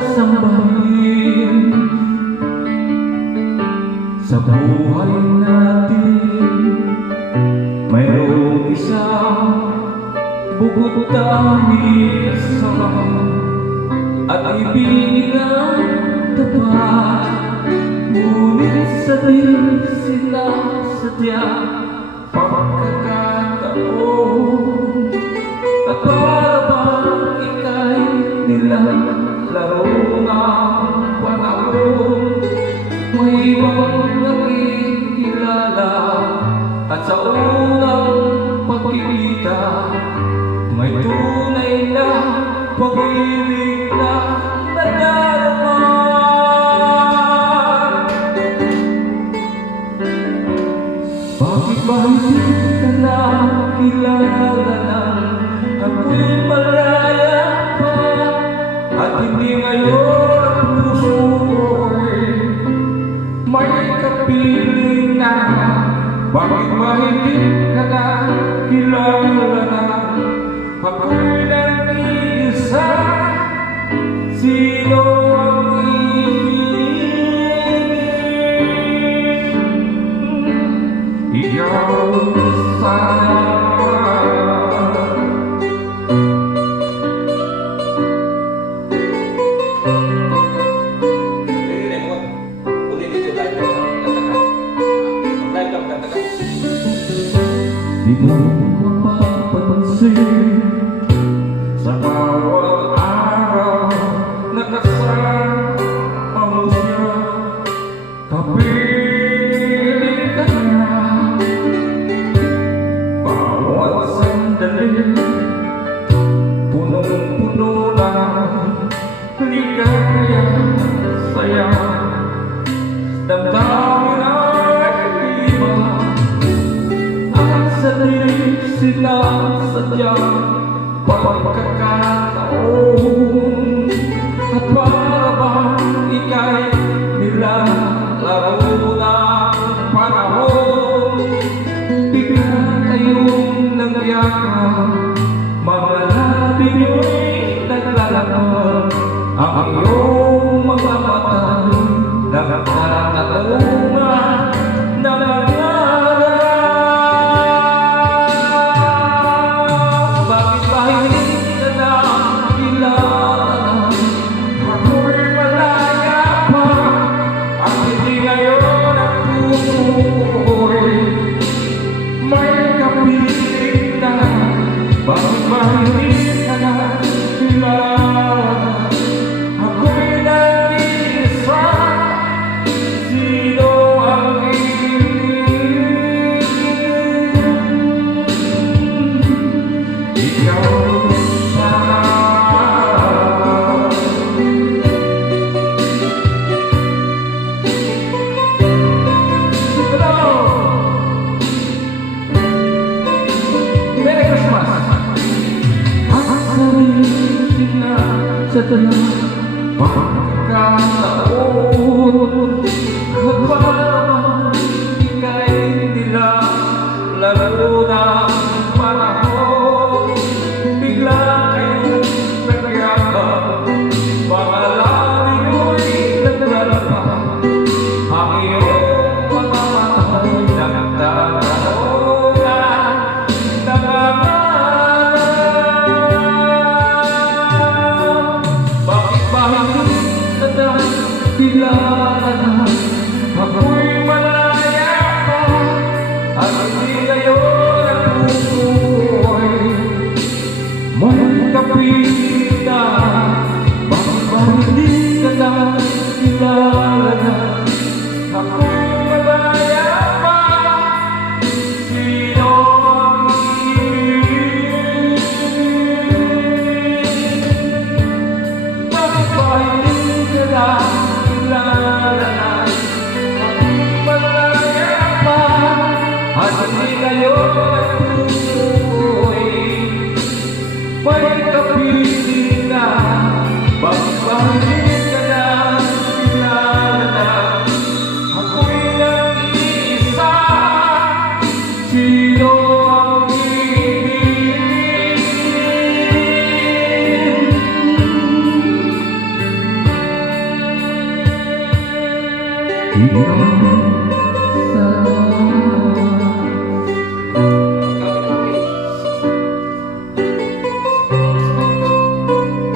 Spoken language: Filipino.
sasambahin sa buhay natin. Mayroong isang bukod tanis at ibig ang tapat, ngunit sa di sinasadya pagkakataon, at para bang ika'y nilalaro ng panahon. May ibang nakikilala at sa unang pagkikita may tunay na pag-ibig na nadarama. Bakit ba hindi ka na kilala ng ako'y malaya pa, at hindi ngayon ang puso ko'y may kapiling na? Bakit ba hindi ka na kilala ng ako'y nag-iisa? Sino ang iibig? Ikaw sana. Di mo mapapansin sa bawat araw na kasama mo siya, kapiling ka na. Bawat sandali punong-puno ng ligaya, saya, damdamin ay iba. Sinasadya pagkakataon, at para bang ika'y nilalaro ng panahon. Bigla kayong nangyakap, mga labi nyo'y naglalakad, ang iyong mga mata'y nagtatatungan na sa tanang pagkakataon, at parang ika'y nilalaro ng panahon. Bigla kayong nagyakap, mga labi nyo'y naglalakad, ang iyong mga mata'y nagtatatungan na kilala na ako'y malaya pa, at hindi ngayon ang puso ko'y may kapiling na. Bakit ba hindi ka na kilala na ako'y malaya pa? Sino ang iibig? Bakit ba hindi ka na may kapiling na? Bakit ba hindi ka na kilala na ako'y nag-iisa? Sino ang iibig? Ikaw